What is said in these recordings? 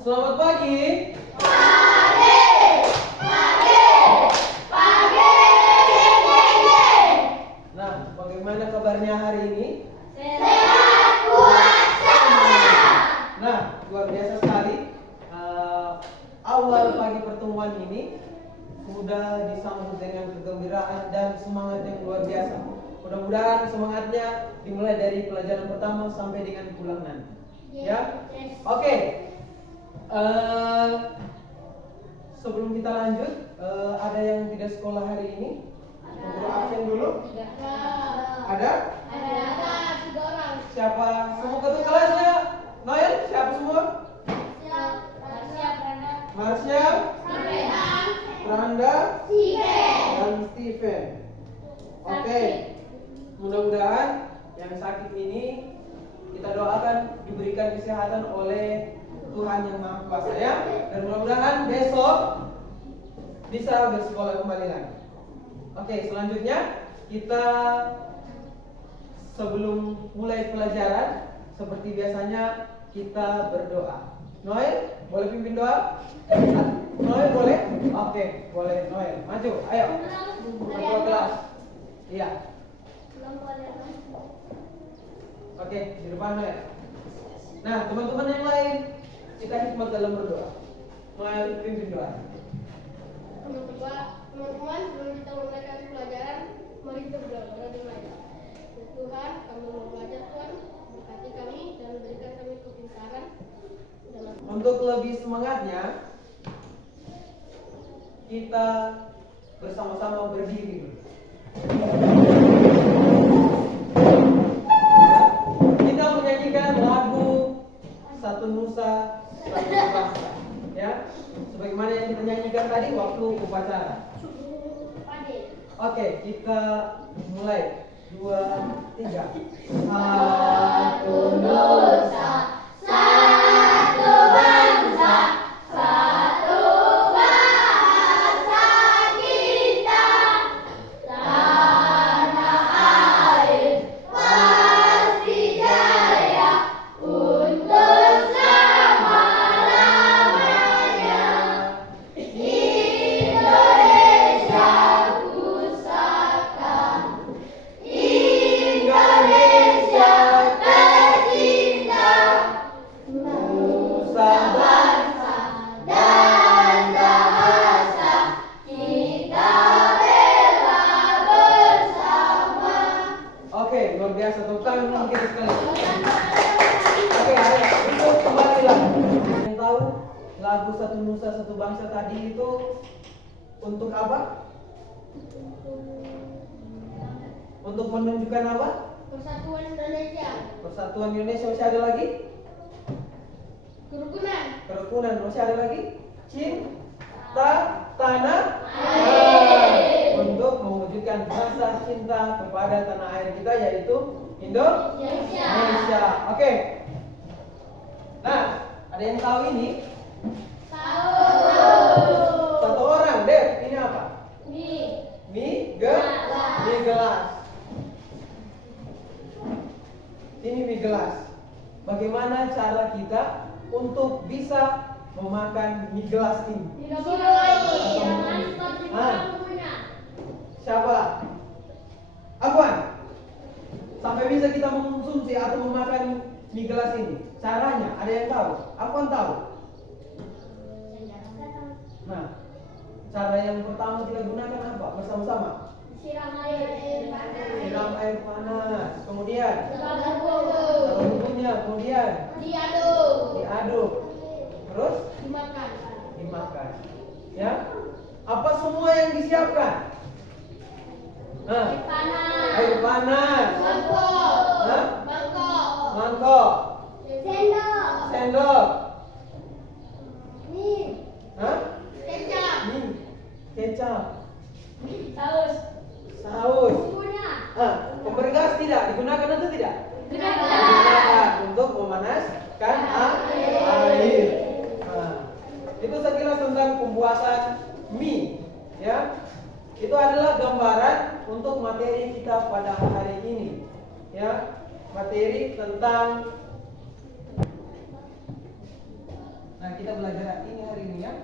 Selamat pagi. Nah, bagaimana kabarnya hari ini? Sehat puasa. Nah, luar biasa sekali. Awal pagi pertemuan ini sudah disambut dengan kegembiraan dan semangat yang luar biasa. Mudah-mudahan semangatnya dimulai dari pelajaran pertama sampai dengan pulang nanti. Ya, oke. Sebelum kita lanjut, ada yang tidak sekolah hari ini? Untuk absen dulu? Ada? Ada 3 orang. Siapa? Semua ketua kelasnya? Noel? Siapa semua? Marsha, Randa, dan Steven. Oke. Mudah-mudahan yang sakit ini kita doakan diberikan kesehatan oleh Tuhan yang Maha Kuasa ya. Dan mudah-mudahan besok bisa bersekolah kembali lagi. Oke, selanjutnya kita sebelum mulai pelajaran seperti biasanya kita berdoa. Noel, boleh pimpin doa? Noel boleh? Oke, boleh Noel. Maju, ayo. Ketua kelas. Iya. Oke, di depan Noel. Nah, teman-teman yang lain, kita hikmat dalam berdoa. Noel pimpin doa. Teman-teman, sebelum kita memulai pelajaran, mari kita berdoa dimulai. Tuhan, kami mau belajar, Tuhan, berkati kami dan berikan kami kepintaran. Untuk lebih semangatnya, kita bersama-sama berdiri. Kita menyanyikan lagu Satu Nusa Satu Bangsa, ya, sebagaimana yang kita nyanyikan tadi waktu upacara. Oke, kita mulai. 2, 3. Satu Nusa, Satu bangsa, satu bahasa kita, tanah air pasti jaya untuk selama-lamanya. Indonesia pusaka, Indonesia tercinta, Nusa bangsa dan bahasa kita bela bersama. Oke, luar biasa. Tepuk tangan kita sekali. Oke, ayo untuk kembali lagi. Yang tahu lagu Satu Nusa Satu Bangsa tadi itu untuk apa? Untuk menunjukkan apa? Persatuan Indonesia, Persatuan Indonesia. Masih ada lagi? kerukunan, Kerukunan. Masih ada lagi? Cinta tanah air. Untuk mewujudkan rasa cinta kepada tanah air kita, yaitu Indonesia. Oke. Nah, ada yang tahu ini? Satu orang, Dev. Ini apa? Mie gelas. Ini mie gelas. Bagaimana cara kita untuk bisa memakan mie gelas ini? Siapa? Afwan. Sampai bisa kita mengonsumsi atau memakan mie gelas ini. Caranya, ada yang tahu? Afwan tahu? Nah, cara yang pertama kita gunakan apa? Bersama-sama. Siram air panas. Siram air panas. Kemudian Taruh taruh bumbunya. Kemudian diaduk. Terus dimakan. Ya. Apa semua yang disiapkan? Nah, air panas. Hah? Mangkok. Sendok. Hah? Kecap. Saus. Kompor gas tidak digunakan atau tidak? Digunakan untuk memanaskan air. Nah, itu sekilas tentang pembuatan mie, ya. Itu adalah gambaran untuk materi kita pada hari ini, ya. Materi tentang. Nah, Nah, kita belajar ini hari ini ya.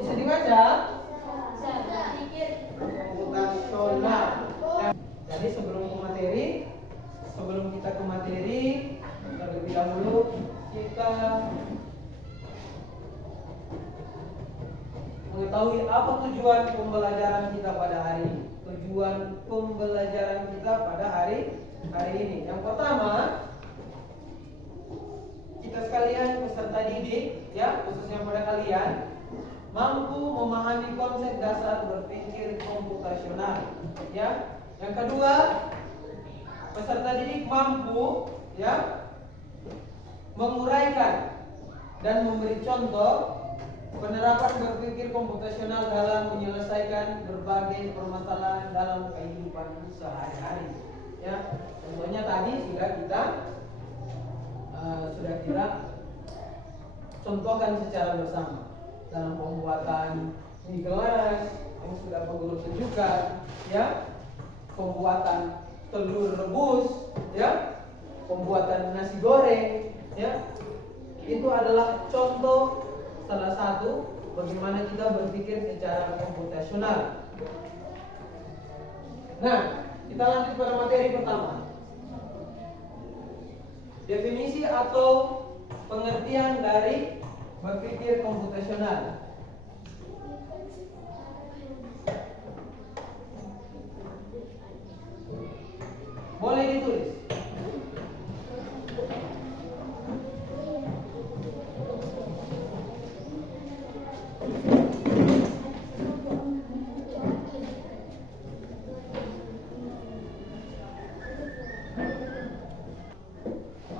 Bisa dibaca? Komputasional. Jadi sebelum kita ke materi, terlebih dahulu kita mengetahui apa tujuan pembelajaran kita pada hari ini. Tujuan pembelajaran kita pada hari ini. Yang pertama, kita sekalian peserta didik, ya, khususnya pada kalian, mampu memahami konsep dasar berpikir komputasional, ya. Yang kedua, peserta didik mampu, ya, menguraikan dan memberi contoh penerapan berpikir komputasional dalam menyelesaikan berbagai permasalahan dalam kehidupan sehari-hari. Ya, contohnya tadi sudah kita contohkan secara bersama dalam pembuatan mie gelas yang sudah Pak Guru tunjukkan, ya, pembuatan telur rebus, ya, pembuatan nasi goreng, ya, itu adalah contoh salah satu bagaimana kita berpikir secara komputasional. Nah, kita lanjut pada materi pertama. Definisi atau pengertian dari berpikir komputasional. Boleh ditulis.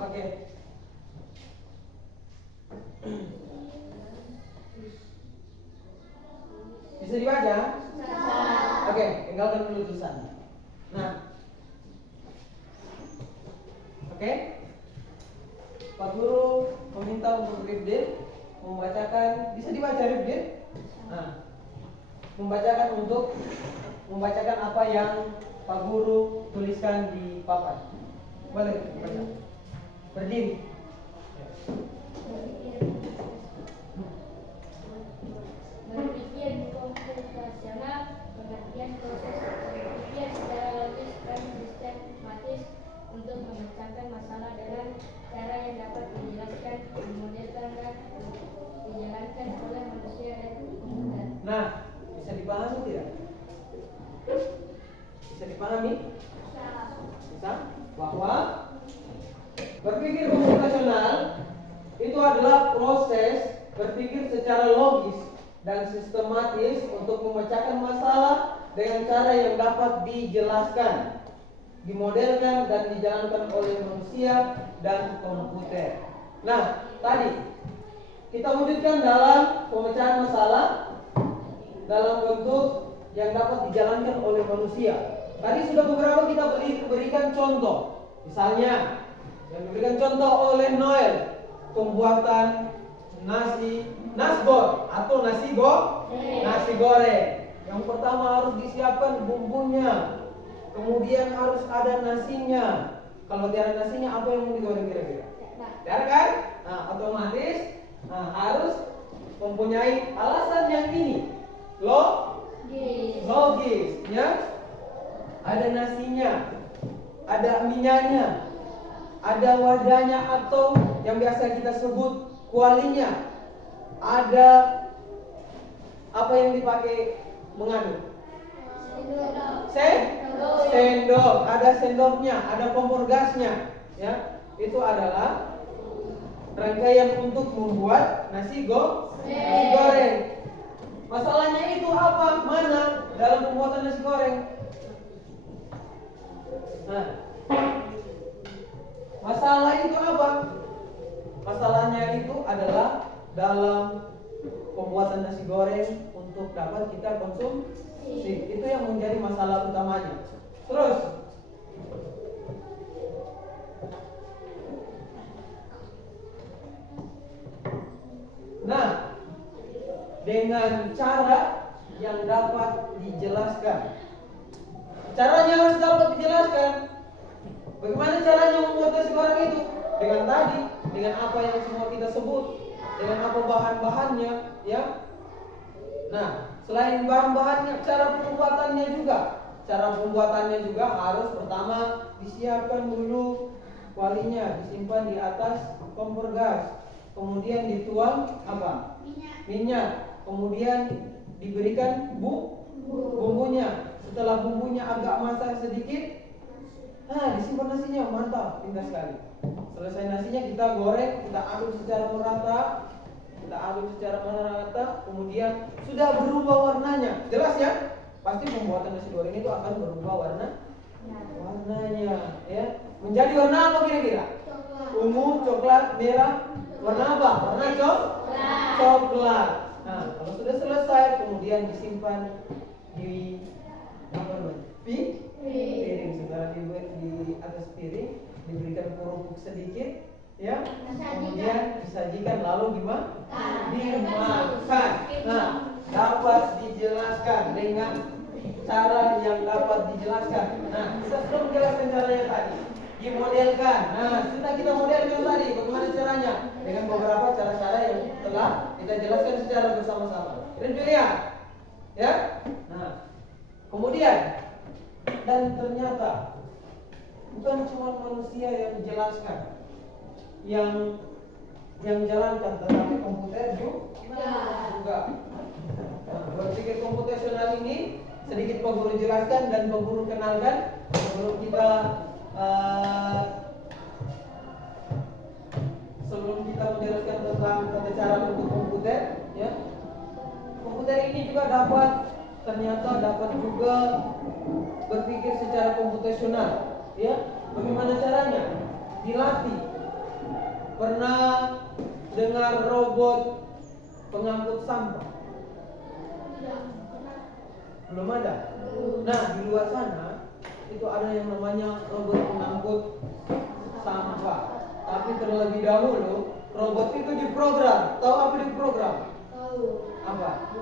Oke. Bisa dibaca? Oke, tinggalkan dulu tulisannya. Nah, oke. Pak Guru meminta untuk Rifdin membacakan, bisa dibaca Rifdin? Nah, membacakan apa yang Pak Guru tuliskan di papan. Boleh dibaca. Berdiri. Berpikir komputasional, pengertian proses berpikir secara logis dan sistematis untuk memecahkan masalah dengan cara yang dapat dijelaskan, dimodelkan dan dijalankan oleh manusia dan komputer. Nah, bisa dipahami tidak? Bisa dipahami? Bisa? Bahwa berpikir komputasional itu adalah proses berpikir secara logis dan sistematis untuk memecahkan masalah dengan cara yang dapat dijelaskan, dimodelkan dan dijalankan oleh manusia dan komputer. Nah, tadi kita wujudkan dalam pemecahan masalah dalam bentuk yang dapat dijalankan oleh manusia. Tadi sudah beberapa kita berikan contoh. Misalnya, yang diberikan contoh oleh Noel, pembuatan nasgor atau nasi goreng. Yang pertama harus disiapkan bumbunya, kemudian harus ada nasinya. Kalau tiada nasinya, apa yang mau digoreng kira-kira? Tiada kan? Nah, otomatis harus mempunyai alasan yang ini, logis, ya. Ada nasinya, ada minyaknya, ada wadahnya atau yang biasa kita sebut kualinya, ada apa yang dipakai mengaduk? Sendok, ada sendoknya, ada kompor gasnya, ya. Itu adalah rangkaian untuk membuat nasi goreng. Masalahnya itu apa? Mana dalam pembuatan nasi goreng? Nah, masalah itu apa? Masalahnya itu adalah dalam pembuatan nasi goreng untuk dapat kita konsumsi. Itu yang menjadi masalah utamanya. Terus, nah, dengan cara yang dapat dijelaskan. Caranya harus dapat dijelaskan. Bagaimana caranya membuat nasi goreng itu? Dengan tadi, dengan apa yang semua kita sebut, dengan apa bahan-bahannya, ya. Nah, selain bahan-bahannya, cara pembuatannya juga. Cara pembuatannya juga harus pertama disiapkan dulu kualinya, disimpan di atas kompor gas. Kemudian dituang apa? Minyak. Kemudian diberikan bumbunya. Setelah bumbunya agak masak sedikit, nah disimpan nasinya, mantap, indah sekali. Selesai nasinya kita goreng, kita aduk secara merata, kemudian sudah berubah warnanya. Jelas ya? Pasti pembuatan nasi goreng itu akan berubah warnanya, ya. Menjadi warna apa kira-kira? Ungu, coklat, merah. Warna apa? Warna coklat. Nah, kalau sudah selesai, kemudian disimpan di piring. Setelah di atas piring diberikan kerupuk sedikit, ya. Kemudian disajikan lalu dimakan. Nah, dapat dijelaskan dengan cara yang dapat dijelaskan. Nah, kita sudah menjelaskan caranya tadi. Dimodelkan. Nah, sudah kita modelkan tadi bagaimana caranya dengan beberapa cara-cara yang telah kita jelaskan secara bersama-sama. Kalian lihat, ya. Nah, kemudian dan ternyata bukan cuma manusia yang dijelaskan, yang jalankan, tetapi komputer juga. Nah, berpikir komputasional ini sedikit Pak Guru jelaskan dan Pak Guru kenalkan sebelum kita menjelaskan tentang tata cara untuk komputer, ya. Komputer ini juga ternyata dapat juga berpikir secara komputasional, ya. Bagaimana caranya? Dilatih. Pernah dengar robot pengangkut sampah? Belum ada. Nah, di luar sana itu ada yang namanya robot pengangkut sampah. Tapi terlebih dahulu robot itu diprogram. Tahu apa diprogram? Tahu. Apa?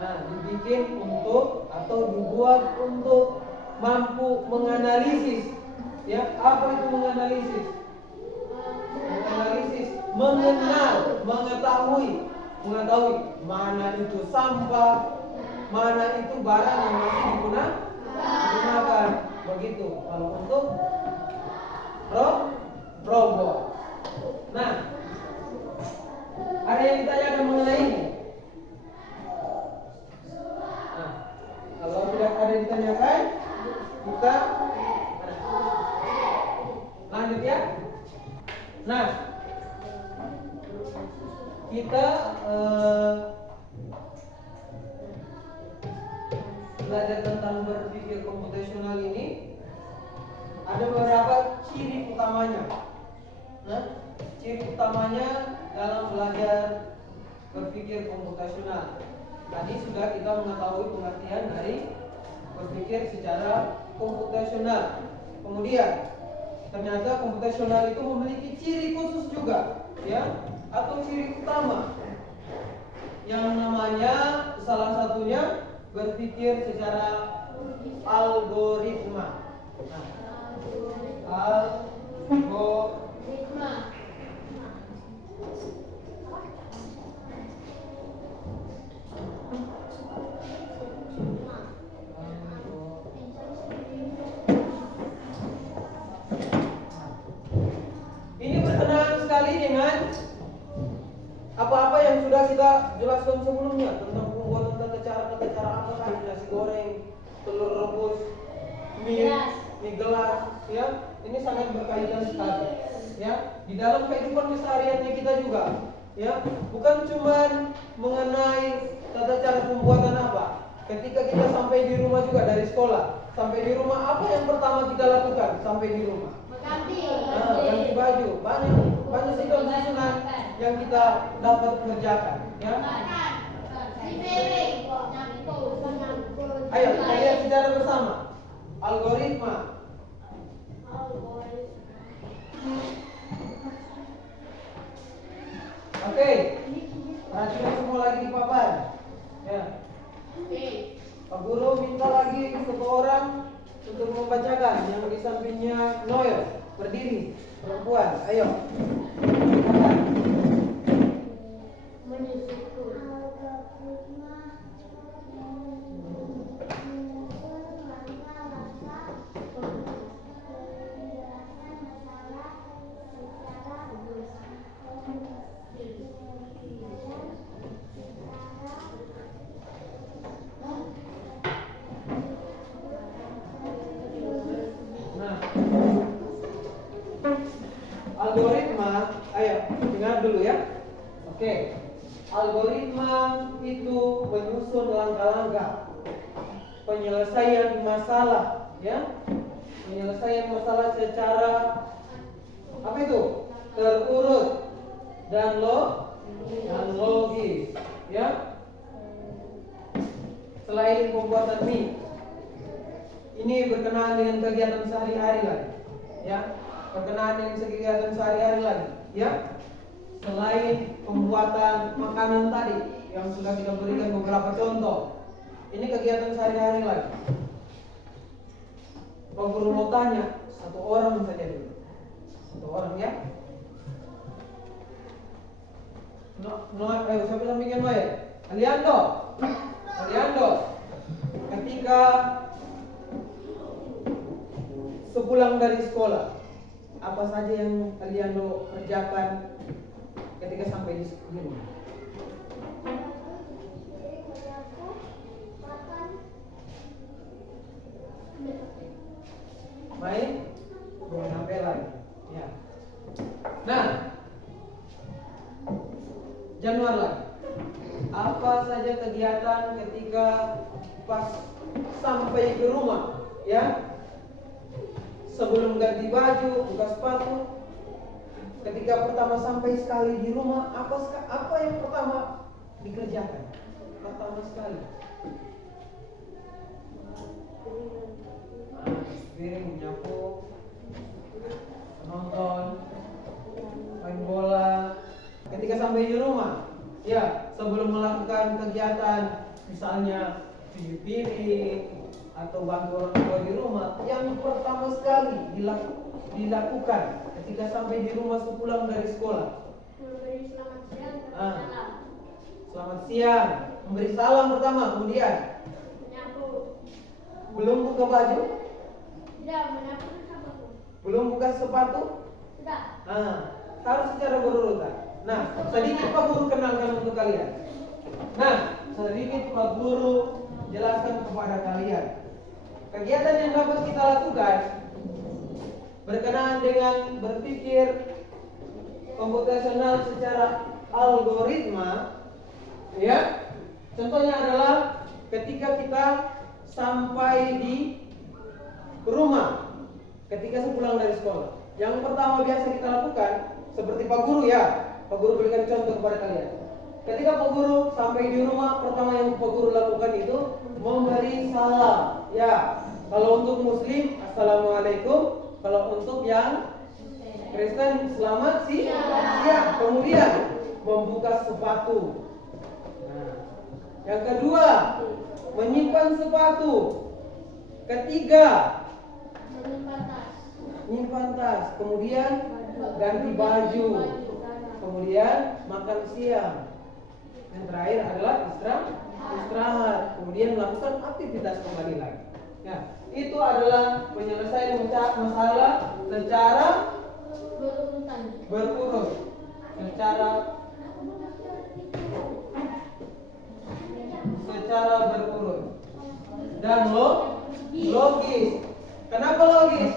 Nah, dibikin untuk atau dibuat untuk mampu menganalisis. Ya, apa itu menganalisis? Menganalisis, mengetahui mana itu sampah, mana itu barang yang masih digunakan. Begitu. Kalau untuk robot. Nah, ada yang ditanyakan mengenai ini? Nah, kalau tidak ada ditanyakan, kita lanjut ya. Nah, kita belajar tentang berpikir komputasional ini ada beberapa ciri utamanya. Nah, ciri utamanya dalam belajar berpikir komputasional. Tadi sudah kita mengetahui pengertian dari berpikir secara komputasional. Kemudian ternyata komputasional itu memiliki ciri khusus juga, ya, atau ciri utama yang namanya salah satunya berpikir secara algoritma. Algoritma. Ini berkenaan sekali dengan apa-apa yang sudah kita jelaskan sebelumnya tentang pembuatan tata cara apa tadi, nasi goreng, telur rebus, mie gelas, ya. Ini sangat berkaitan sekali, ya. Di dalam kehidupan kesehariannya kita juga, ya. Bukan cuma mengenai tata cara pembuatan apa. Ketika kita sampai di rumah juga dari sekolah, sampai di rumah apa yang pertama kita lakukan sampai di rumah? Ganti baju. Banyak susunan yang kita dapat kerjakan, ya. Ayo kita lihat secara bersama. Algoritma. Oke. Perhatikan semua lagi di papan. untuk membacakan. Yang di sampingnya Noel, berdiri, perempuan. Ayo. Silakan. Menyusupi. Nah, algoritma, ayo dengar dulu ya. Oke, algoritma itu menyusun langkah-langkah penyelesaian masalah, ya. Penyelesaian masalah secara apa itu? Terurut dan logis, ya. Selain pembuatan mie, ini berkenaan dengan kegiatan sehari-hari lagi, ya. Berkenaan dengan kegiatan sehari-hari lagi, ya. Selain pembuatan makanan tadi yang sudah kita berikan beberapa contoh, ini kegiatan sehari-hari lagi. Pak Guru mau tanya satu orang saja dulu, satu orang ya. Siapa sampingnya Noel? Aliando, ketika sepulang dari sekolah, apa saja yang Aliando kerjakan ketika sampai di rumah? Main HP lagi, ya. Nah, Januar lagi. Apa saja kegiatan ketika pas sampai ke rumah, ya? Sebelum ganti baju, buka sepatu, ketika pertama sampai sekali di rumah, apa yang pertama dikerjakan? Pertama sekali. Piring, menyapu, nonton, main bola. Ketika sampai di rumah, ya, sebelum melakukan kegiatan, misalnya cuci piring atau bantu orang tua di rumah, yang pertama sekali dilakukan ketika sampai di rumah sepulang dari sekolah. Memberi selamat siang dan salam. Selamat siang, memberi salam pertama, kemudian Menyapu. belum buka baju, Tidak, menyapu sama. belum buka sepatu. Sudah. Harus secara berurutan. Nah, sedikit Pak Guru kenalkan untuk kalian. Nah, sedikit Pak Guru jelaskan kepada kalian. Kegiatan yang dapat kita lakukan berkenaan dengan berpikir komputasional secara algoritma, ya. Contohnya adalah ketika kita sampai di rumah, ketika sepulang dari sekolah. Yang pertama biasa kita lakukan, seperti Pak Guru ya, Pak Guru berikan contoh kepada kalian. Ketika Pak Guru sampai di rumah, pertama yang Pak Guru lakukan itu memberi salam. Ya, kalau untuk Muslim, Assalamualaikum. Kalau untuk yang Kristen, selamat siang. Kemudian membuka sepatu. Nah, yang kedua, menyimpan sepatu. Ketiga, menyimpan tas. Kemudian ganti baju. Kemudian makan siang. Yang terakhir adalah istirahat. Kemudian melakukan aktivitas kembali lagi. Ya, itu adalah penyelesaian masalah secara berurut, secara berurut dan logis. Kenapa logis?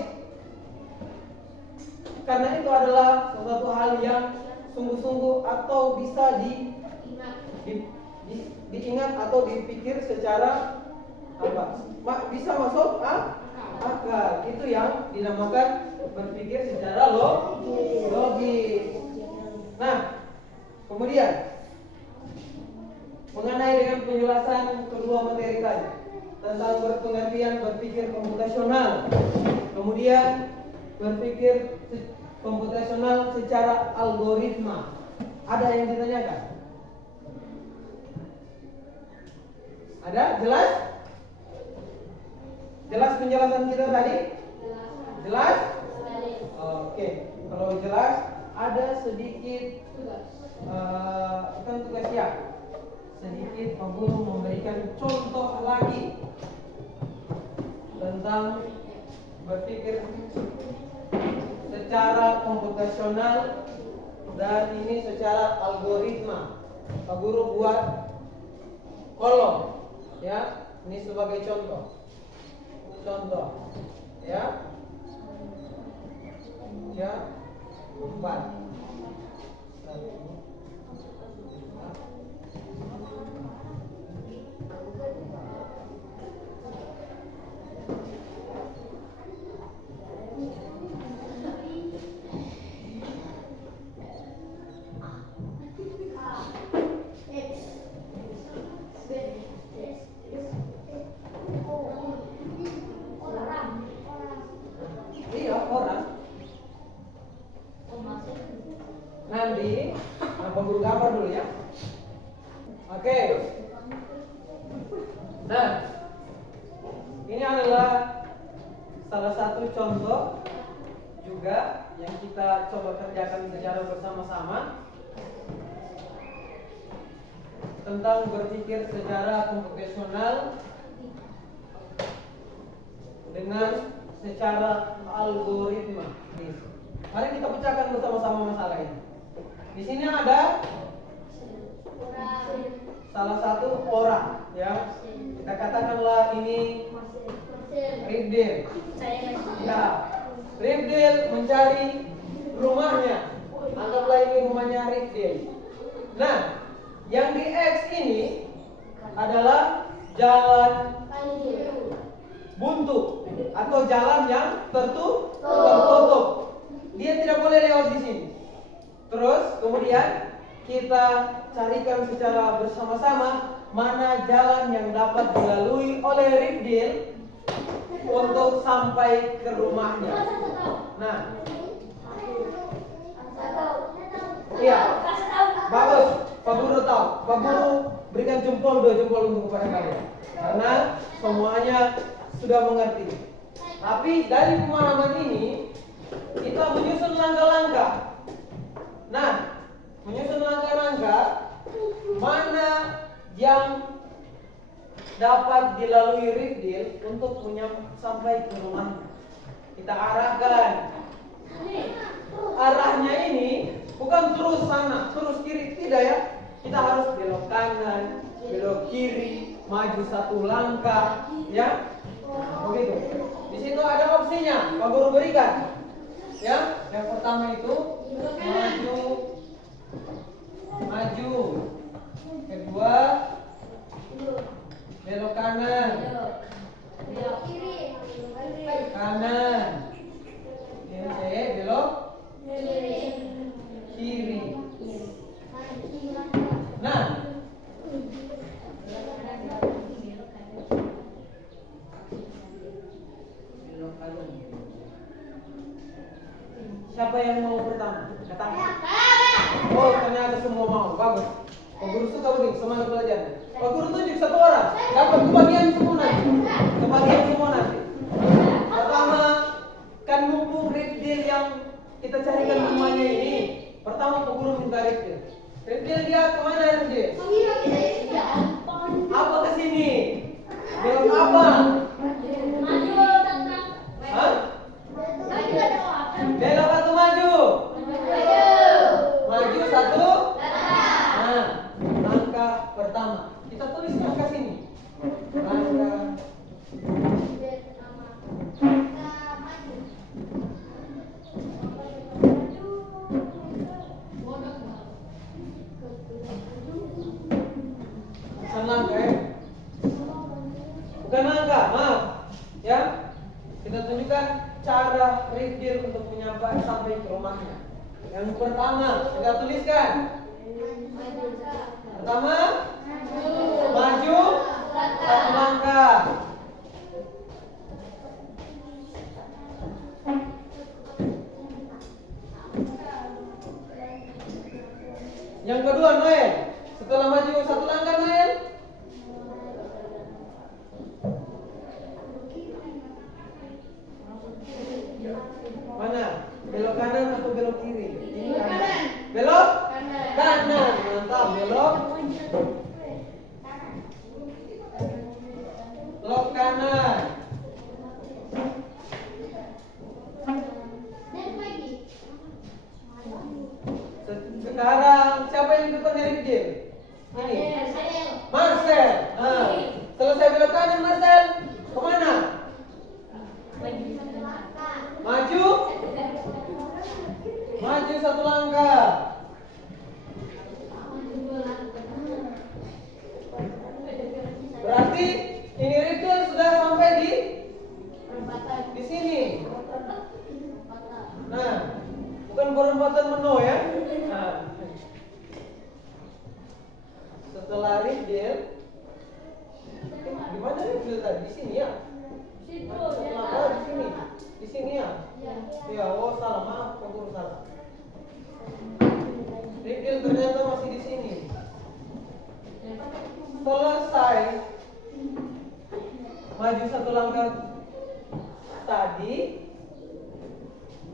Karena itu adalah sesuatu hal yang sungguh-sungguh atau bisa diingat atau dipikir secara apa? Bisa masuk akal. Itu yang dinamakan berpikir secara logis. Nah, kemudian mengenai dengan penjelasan kedua materi tadi tentang pengertian berpikir komputasional, kemudian berpikir komputasional secara algoritma, ada yang ditanyakan? Ada? Jelas? Jelas penjelasan kita tadi? Jelas. Jelas? Sekali. Oke, kalau jelas ada sedikit Tugas. bukan tugas ya. Sedikit Pak Guru memberikan contoh lagi tentang berpikir secara komputasional dan ini secara algoritma. Pak Guru buat kolom, ya. Ini sebagai contoh. Ya. Ya. 4. Iya, orang. Nanti, Pak Guru gambar dulu ya. Oke. Nah, ini adalah salah satu contoh juga yang kita coba kerjakan secara bersama-sama tentang berpikir secara komputasional dengan secara algoritma. Mari kita pecahkan bersama-sama masalah ini. Di sini ada salah satu orang, ya. Kita katakanlah ini Rifdil. Ya, Rifdil mencari rumahnya. Anggaplah ini rumahnya Rifdil. Nah, yang di X ini adalah jalan buntu atau jalan yang tertutup. Dia tidak boleh lewat di sini. Terus kemudian kita carikan secara bersama-sama mana jalan yang dapat dilalui oleh Rifdil untuk sampai ke rumahnya. Nah, iya, bagus. Pak Guru tahu. Pak Guru berikan jempol 2 jempol untuk kepada kalian karena semuanya sudah mengerti. Tapi dari pemahaman ini kita menyusun langkah-langkah. Nah, menyusun langkah-langkah mana yang dapat dilalui Rifdil untuk sampai ke rumahnya. Kita arahkan. Arahnya ini bukan terus sana, terus kiri, tidak ya. Kita harus belok kanan, belok kiri, maju 1 langkah, ya. Begitu. Di situ ada opsinya, Pak Guru berikan. Ya, yang pertama itu maju. Kedua, belok kanan. Kanan. Ini belok kiri. Nah, siapa yang mau pertama? Katakan. Oh, ternyata semua mau. Bagus. Pak Guru suka begini, semangat belajar. Pak Guru tunjuk 1 orang. Dapat kebagian semua nanti. Kebagian semua nanti. Pertama, kan mumpung Rifdil yang kita carikan rumahnya ini. Pertama Pak Guru minta Rifdil. Rifdil dia kemana Rifdil? Apa ke sini? Belok apa? Hah? Belok atau maju? Maju 1. Nah, langkah pertama. Kita tulis langkah sini. Langkah langkah ya? Bukan langkah, maaf. Ya, kita tunjukkan cara Rifdil untuk sampai ke rumahnya. Yang pertama, kita tuliskan. Pertama, maju 1 langkah. Yang kedua, Noel. Setelah maju 1 langkah, Noel. Berarti ini Rifdil sudah sampai di sini. Nah, bukan perempatan menu ya. Nah, setelah Rifdil, gimana Rifdil tadi? Di sini ya? Oh, di sini. Di sini ya? Ya, oh salah, maaf, aku salah. Rifdil ternyata masih di sini. Selesai maju satu langkah tadi,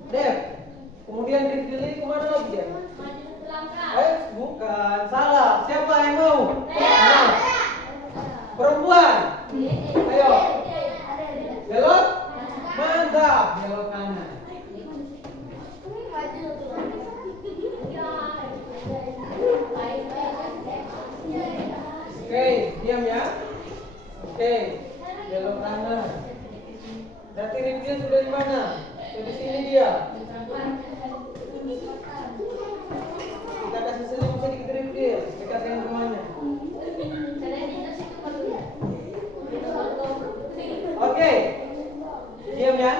Dev. Kemudian Rifdil ini kemana lagi dia? Bukan, salah. Siapa yang mau? Nah, perempuan. Ayo. Belok. Mantap. Belok kanan. Oke, diam ya. Oke, belok kanan. Berarti Rifdil sudah di mana? Di sini dia. Kita kasih senyum sedikit Rifdil. Dekat yang rumahnya. Oke, diam ya.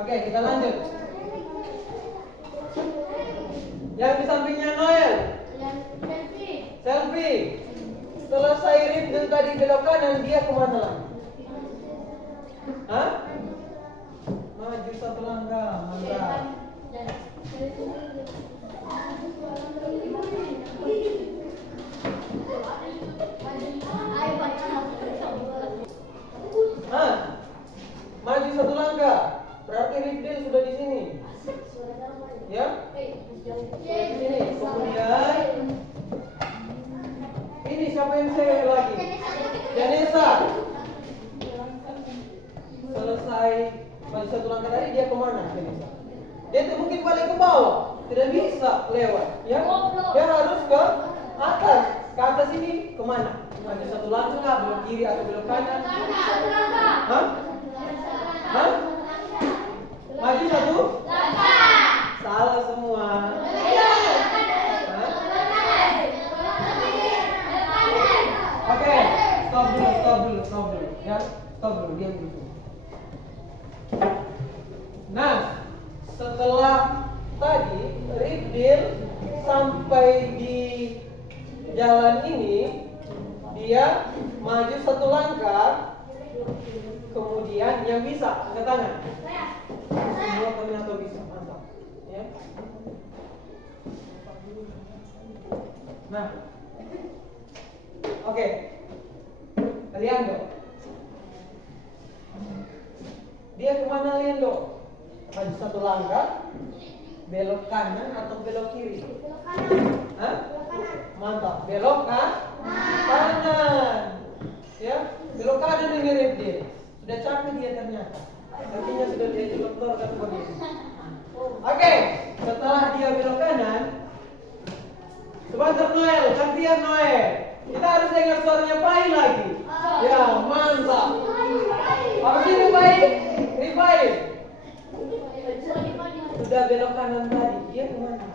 Oke, kita lanjut. Yang di sampingnya Noel. Selfie. Selesai Rifdil tadi belok kanan, dia kemana lagi? Hah? Maju satu langkah, mantap. Hah? Maju satu langkah. Berarti Rifdil sudah di sini. Ya? Di sini. Kemudian ini siapa yang cewek lagi? Janesa. Selesai maju satu langkah tadi, dia kemana? Janesa. Dia tuh mungkin balik ke bawah, tidak bisa lewat. Ya? Dia harus ke atas. Ke atas ini kemana? Maju satu langkah, belok kiri atau belok kanan? Hah? Hah? Maju satu? Salah semua. Oke, stop dulu. Ya, stop dulu, diam dulu. Nah, setelah tadi Rifdil sampai di jalan ini, dia maju satu langkah, kemudian yang bisa angkat tangan. Semua ternyata bisa, mantap. Ya. Nah, oke. Liando. Dia kemana Liando? Maju satu langkah, belok kanan atau belok kiri? Hah? Mantap. Belok kanan. Ya, belok kanan ini Rifdil. Sudah capek dia ternyata. Artinya sudah jadi dokter kan begini. Oke, setelah dia belok kanan, sebentar Noel, gantian Noel. Kita harus dengar suaranya Pai lagi. Ya, mantap. Apa sih Pai? Sudah belok kanan tadi, dia kemana?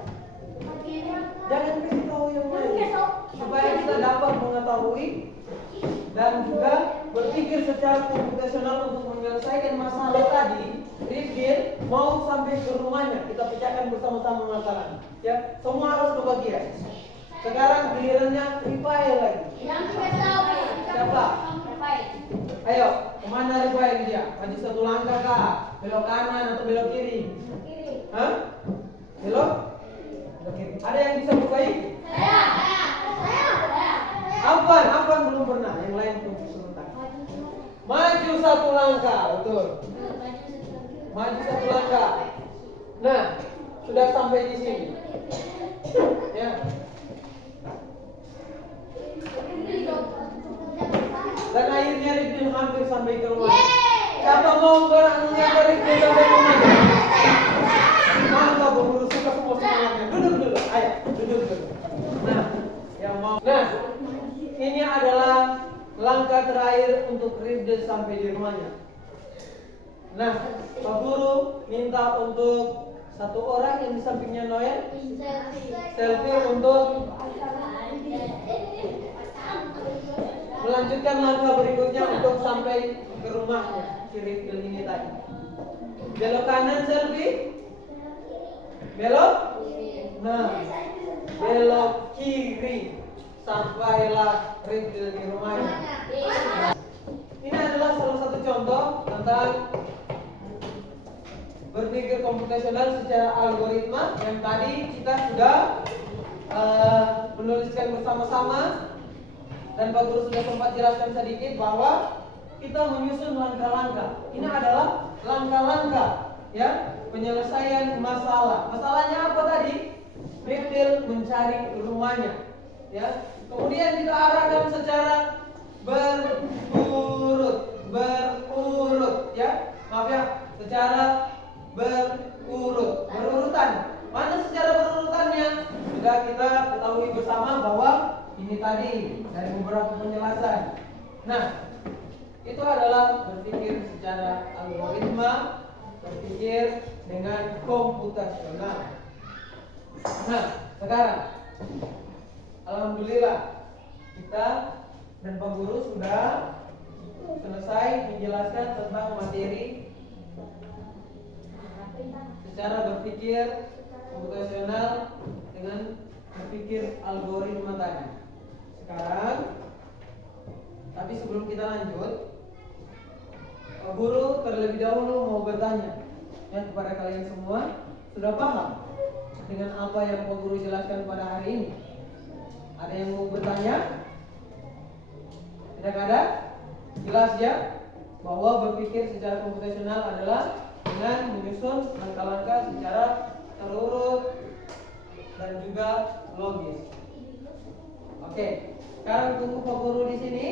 Jangan kasih tahu yang lain, supaya kita dapat mengetahui dan juga berpikir secara komputasional untuk menyelesaikan masalah tadi. Rifdil mau sampai ke rumahnya, kita pecahkan bersama-sama masalahnya. Ya, semua harus kebagian. Sekarang gilirannya Rifael lagi. Siapa? Ayo, kemana Rifael dia? Maju satu langkah kah? Belok kanan atau belok kiri? Hah? Belok? Belok kiri. Ada yang bisa bukain? Afwan belum pernah. Yang lain tunggu sebentar. Maju satu langkah, betul. Maju satu langkah. Nah, sudah sampai di sini. Ya. Dan akhirnya Rifdil hampir sampai ke rumah. Siapa mau mengantar Rifdil sampai ke rumah? Mantap, berburu suka semua semuanya. Duduk dulu, ayo, duduk dulu. Nah, yang mau. Nah, ini adalah langkah terakhir untuk Rifdil sampai di rumahnya. Nah, Pak Guru minta untuk satu orang yang di sampingnya Noel selfie untuk melanjutkan langkah berikutnya untuk sampai ke rumahnya si Rifkil ini tadi. Belok kanan Selvi. Belok. Nah, belok kiri sampailah Rifkil di rumahnya. Ini adalah salah satu contoh tentang berpikir komputasional secara algoritma yang tadi kita sudah menuliskan bersama-sama, dan Pak Guru sudah sempat jelaskan sedikit bahwa kita menyusun langkah-langkah. Ini adalah langkah-langkah ya penyelesaian masalah. Masalahnya apa tadi? Rifkil mencari rumahnya. Ya. Kemudian kita arahkan secara berurut ya. Maaf ya, secara berurutan. Mana secara berurutannya? Sudah kita ketahui bersama bahwa ini tadi dari beberapa penjelasan. Nah, itu adalah berpikir secara algoritma, berpikir dengan komputasional. Nah, sekarang alhamdulillah kita dan Pak Guru sudah selesai menjelaskan tentang materi secara berpikir komputasional dengan berpikir algoritma tadi. Sekarang, tapi sebelum kita lanjut, Pak Guru terlebih dahulu mau bertanya kepada kalian semua, sudah paham dengan apa yang Pak Guru jelaskan pada hari ini? Ada yang mau bertanya? Tidak ada? Jelas ya bahwa berpikir secara komputasional adalah dengan menyusun langkah-langkah secara terurut dan juga logis. Oke, sekarang tunggu Pak Guru di sini.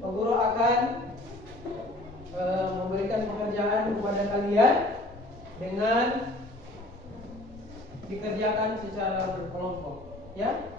Pak Guru akan memberikan pekerjaan kepada kalian dengan dikerjakan secara berkelompok, ya.